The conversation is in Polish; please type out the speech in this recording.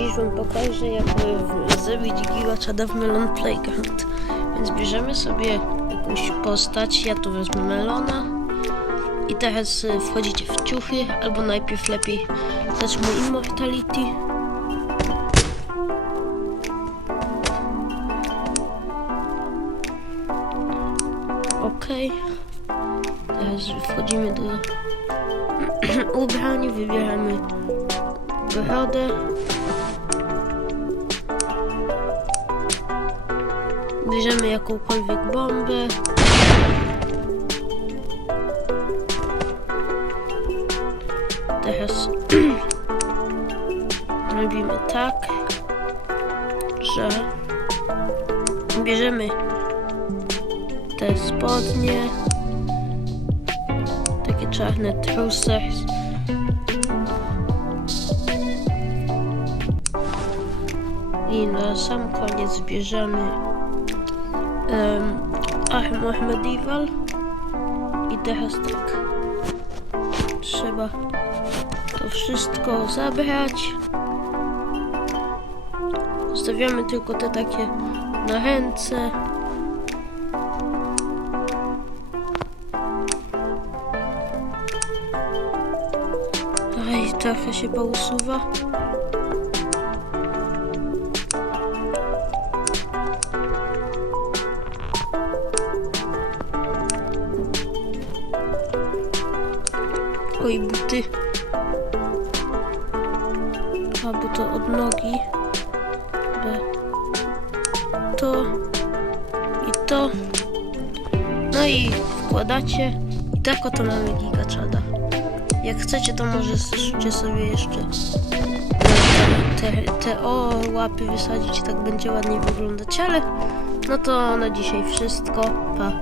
Dziś wam pokażę jak zrobić gigaczada w Melon Playground. Więc bierzemy sobie jakąś postać, ja tu wezmę Melona. I teraz y, wchodzicie w ciuchy, albo najpierw lepiej mu Immortality. Ok. Teraz wchodzimy do ubrań, wybieramy brodę. Bierzemy jakąkolwiek bombę. Teraz robimy tak, że bierzemy te spodnie, takie czarne trusy. I na sam koniec bierzemy um, Ahmed Medieval. I teraz tak. Trzeba to wszystko zabrać. Zostawiamy tylko te takie na ręce. Oj, trochę się pousuwa. Oj, buty. Albo to od nogi. To. I to. No i wkładacie. I tak oto mamy gigaczada. Jak chcecie, to może zszcie sobie jeszcze te, te o łapy wysadzić, tak będzie ładniej wyglądać, ale no to na dzisiaj wszystko. Pa.